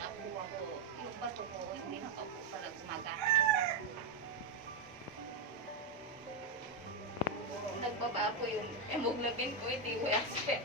nag-apo ako. Yung bato ko, hindi na pa po pala gumagana. Nagbaba po yung hemoglobin ko, hindi ko expect.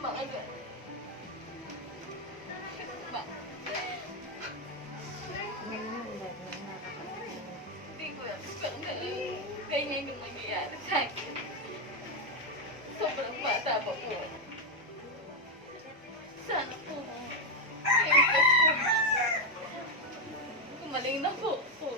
Mga ganun. Hindi ko expect na ganyan yung nangyayari sa akin. Sobrang bata pa po. Sana po, i-impress po na. Gumaling na po ako.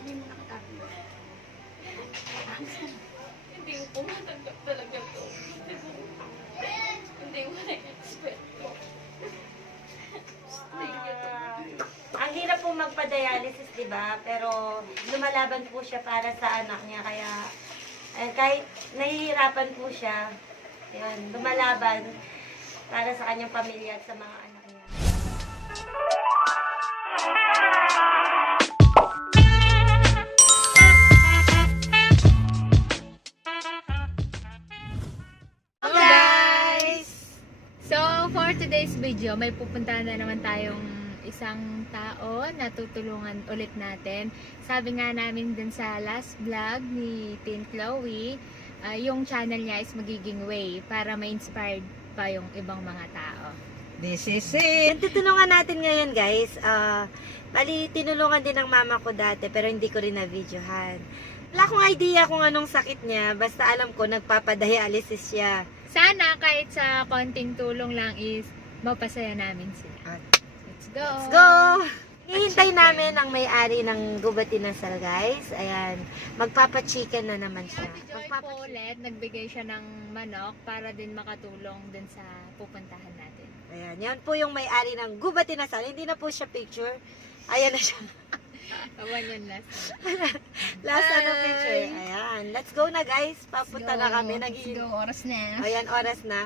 Hindi mo nakatabi. Hindi ko po matanggap talaga to. Hindi ko na-expect po. Thank you to. Ang hirap po magpa-dialysis, di ba? Pero lumalaban po siya para sa anak niya. Kaya kahit nahihirapan po siya, yun, lumalaban para sa kanyang pamilya at sa mga anak niya. Hello guys! So, for today's video, may pupuntahan na naman tayong isang tao na tutulungan ulit natin. Sabi nga namin dun sa last vlog ni Teen Chloe, yung channel niya is magiging way para ma-inspired pa yung ibang mga tao. This is it! Yung tutulungan natin ngayon guys, bali tinulungan din ng mama ko dati pero hindi ko rin na-videohan. Wala akong idea kung anong sakit niya, basta alam ko nagpapadialysis siya. Sana kahit sa konting tulong lang is mapasaya namin sila. Let's go! Let's go! Hihintay namin ang may-ari ng Gubat Inasal guys. Ayan, magpapachicken na naman siya. Ate Joy po ulit, nagbigay siya ng manok para din makatulong din sa pupuntahan natin. Ayan, yan po yung may-ari ng Gubat Inasal. Hindi na po siya picture. Ayan na siya. Awan yun last. Last ano picture. Ayan, let's go na guys. Papunta na kami. Let's go, oras na. Ayan, oras na.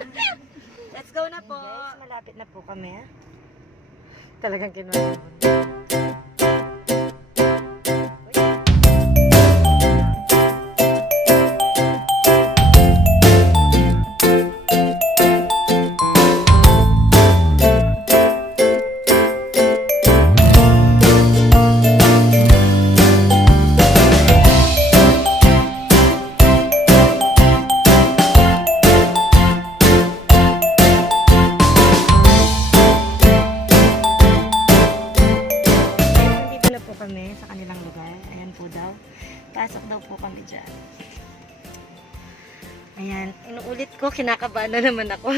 Let's go na po. Guys, malapit na po kami. Talagang kinuha. Kami sa kanilang lugar. Ayan po daw. Pasok daw po kami dyan. Ayan. Inuulit ko, kinakabahan na naman ako.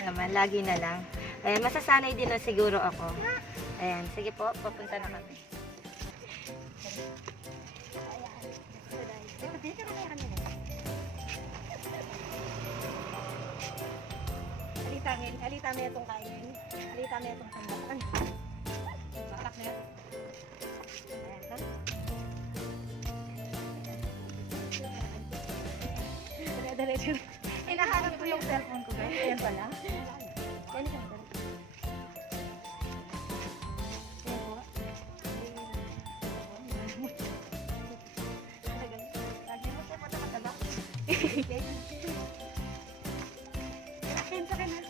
Naman, lagi na lang. Ayan, masasanay din na siguro ako. Ayan, sige po, papunta na kami. Halita mo itong kainin. Halita mo itong sandaan. Batak na. Dali. Hinahanap ko yung cellphone ko guys. Ayan pala. Ayan siya. Ayan po. Lagi mo siya po na mataba. Ayan sa kanan.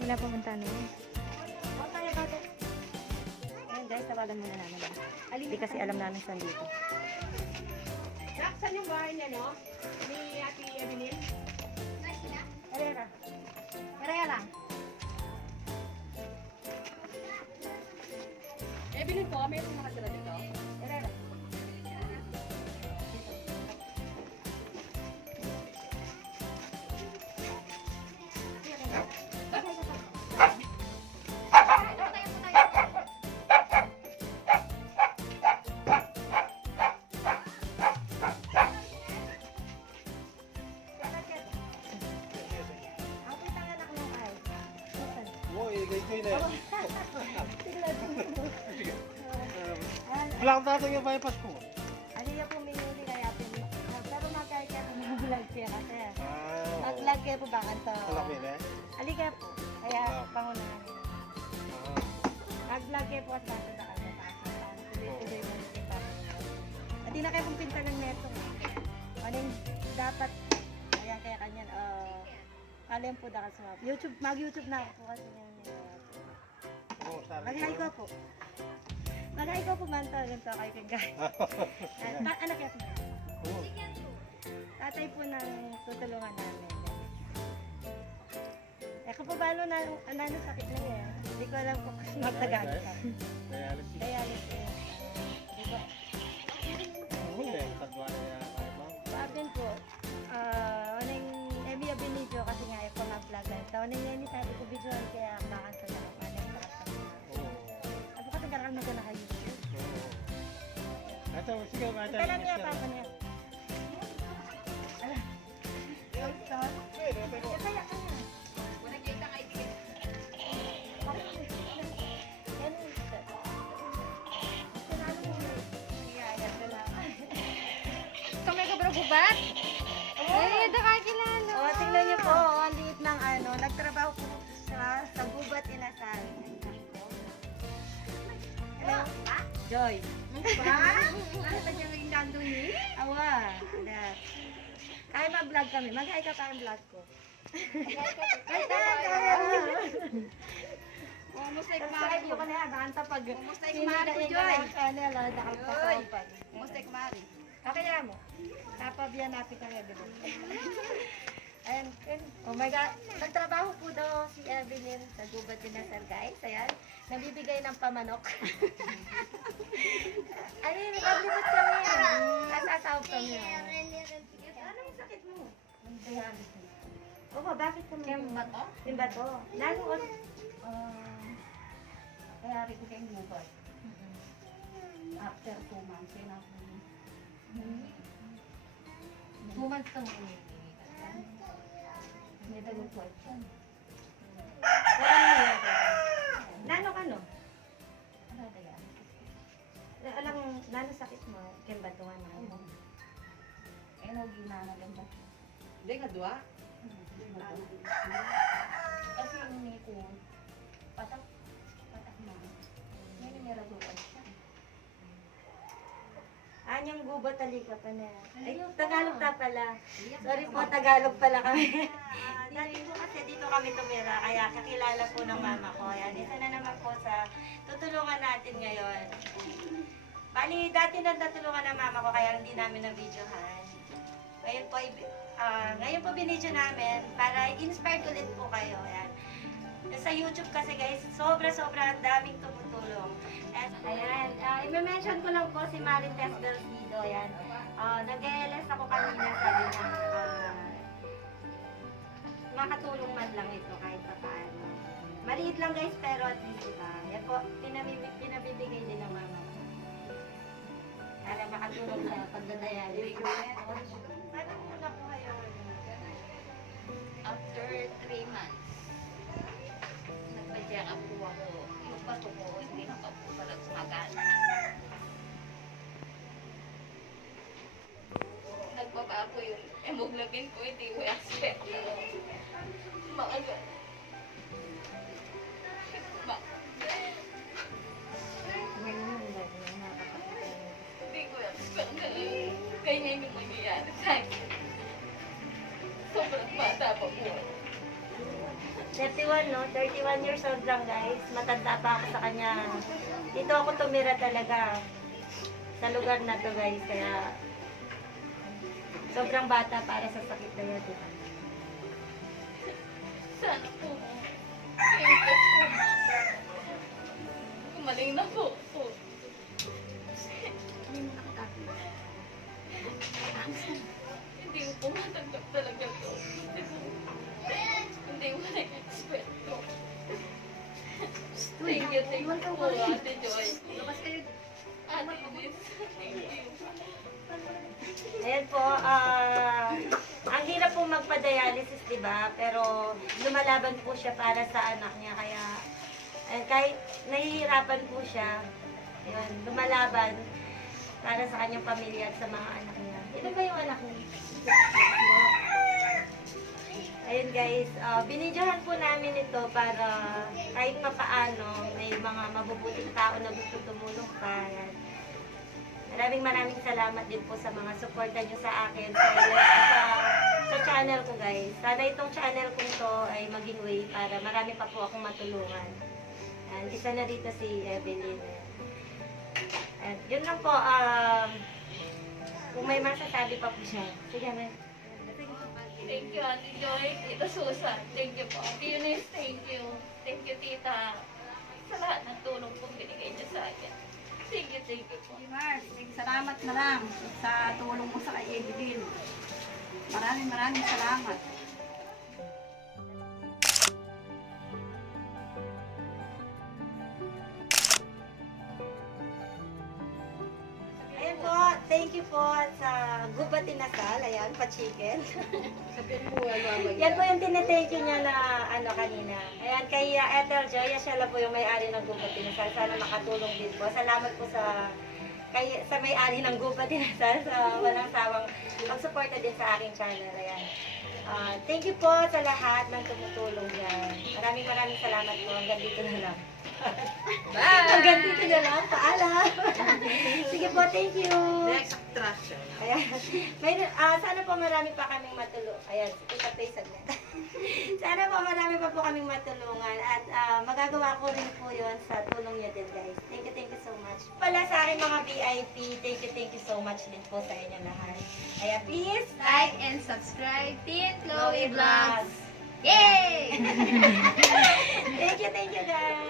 Wala pumunta na yun. Guys, tawagan muna namin. Hindi kasi alam namin saan dito. Saan yung bahay niya, no? Ni Ate Evelyn? Herrera. Herrera lang. Evelyn po, may itong nakatira dito. Herrera. Wala akong tatang yung bypass ko. Aliyah po minuli kaya pero magkaya po mag-vlog siya kasi. Ah, Mag-vlog kayo po ba kanto? malaki na. Alika po. Kaya pangunahan niyo. Ah, Mag-vlog kayo po at basta sa kanya. Tuloy-tuloy mo yung kita. At di na kayo pumpinta ng neto. Ano yung dapat, ayan kaya kanyan, alam po da kasi YouTube, mag-YouTube na ako po kasi ngayon. Oo, sabi Mag-hi ko po. Mag-hi ko po man to, ganito kayo kay guys. Anak yan. Oo. Tatay po ng tutulungan namin. Eh kung paano na, ano sakit na niya. Hindi ko alam kung magtagalog ka. Dialysis. Dialysis. Hindi ko. Oo, eh. Tagwa na niya tayo, ma'am. Sabi po, ano yung Emia Benito kasi nga yung pang-vlog na ito. Ano yung sabi ko video kaya bakan sa lahat. Ano yung sarap sa mga. Oo. Ako kasi karang magana kayo. Oo. Ito, sige, mata. Ito lang niya pa ako niya. Pwede, pero... Kaya ka na. Kamay ka bro bubat? Ay, nakakilala. O, tingnan niyo po, ang liit ng ano, nagtrabaho po siya sa Gubat Inasal. Hello? Joy. Ano ba dyan yung nandun eh? Awa. Wala. Kaya mag-vlog kami. Mag-hi ka pa ang vlog ko. Ay, Kumusta yung subscribe nyo ko na yan. Banta pag Kumusta yung kumari ko, Joy? channel, nakapagpapag. Kumusta yung kumari? Okay na mo. Tapabiyan natin ka nga, diba? And, oh my God, nagtrabaho po daw si Evelyn sa Gubat Inasal, guys. Ayan, nabibigay ng pamanok. Ano yun, nakablibot kami. Nasasawag kami. Ano yung sakit mo? Dialysis. Oo, bakit kami? Kaya ba to? Yung ba to? Lalo ko. Kaya rin ko kayong gubat. After 2 months, yun ako. 2 months kang may dagang po siya. Lalo ka no? Ano ba yan? Alam, lalo sakit mo. Kaya ba to ano? Eh, no, ginana lang ba? Hindi nga dua. Kasi yung ni ko, patak na. Ngayon may raguan siya. Anyang gubat talika pa na. Ay, Tagalog ta pala. Sorry po, Tagalog pala kami. Dati po kasi dito kami tumira, kaya kakilala po ng mama ko. Ayan, isa na naman po sa tutulungan natin ngayon. Bali, dati na natulungan ng mama ko, kaya hindi namin na-videohan. Ngayon po binidyo namin para inspired ulit po kayo. Ayan. Sa YouTube kasi guys, sobra-sobra ang daming tumutulong. At ayan, i-mention ko lang po si Marites Belsido. Ayan. Nag-LS ako kanina, sabi niya, makatulong man lang ito kahit pa paano. Maliit lang guys, pero at least diba? Yan po, pinabibigay din ng mama ko. Para makatulong sa pagdadayali. Paano mo na po kayo? After 3 months, nagpa-check up po ako. Yung bato ko, hindi na pa po talagang sumagana. Nagbaba ko yung hemoglobin ko, hindi ko expect. Mga ganun. Hindi ko expect na ganyan yung mangyayari sa akin. Sobrang bata pa po. 31, no? 31 years old lang, guys. Matanda pa ako sa kanya. Dito ako tumira talaga. Sa lugar na to, guys. Kaya, sobrang bata para sa sakit na yan, diba? Sana po, iingat po. Gumaling na po po. Hindi ko po matanggap talaga to. Hindi ko na-expect to. Thank you po, Ate Joy. Ate Liz, thank you. Ayan po, ang hirap po magpa-dialysis, di ba? Pero lumalaban po siya para sa anak niya. Kaya kahit nahihirapan po siya, yun, lumalaban para sa kanyang pamilya at sa mga anak niya. Ito ba yung anak niya? Ayun guys, binidyohan po namin ito para kahit papaano may mga mabubuting tao na gusto tumulong pa. Yan. Maraming salamat din po sa mga suporta nyo sa akin sa channel ko, guys. Sana itong channel kong to ay maging way para marami pa po akong matulungan. And isa na dito si Evelyn. And yun lang po, kung may masasabi pa po siya. Sige, ma'am. Thank you, Ate Joy, Tita Susan. Thank you po, Ate Eunice. Thank you. Thank you, Tita. Sa lahat ng tulong pong binigay niyo sa akin. Thank you po. Mars, salamat na lang sa tulong mo sa kay Evelyn. Maraming salamat. Ayan po, thank you po sa gubat inasal. Ayan, pa-chicken. Yan po yung tinitake niya na kanina. Ayan, kay Ethel Joy, siya lang po yung may-ari ng gubat inasal. Sana makatulong din po. Salamat po sa may-ari ng gubat inasal sa walang sawang pagsuporta din sa aking channel. Ayan. Thank you po sa lahat ng tumutulong dyan. Maraming salamat po. Hanggang dito na lang. Bye! Hanggang dito na lang. Paalam. Sige po, thank you. Next attraction. Ayan. Sana po marami pa kaming matulungan. Ayan, kita play saglit. Sana po marami pa po kaming matulungan at magagawa ko rin po yun sa tulong niyo din, guys. Thank you so much. Pala sa aking mga VIP, thank you so much din po sa inyo lahat. Kaya please, Like and subscribe, Team Chloe Chloe Vlogs. Vlogs. Yay! Thank you guys.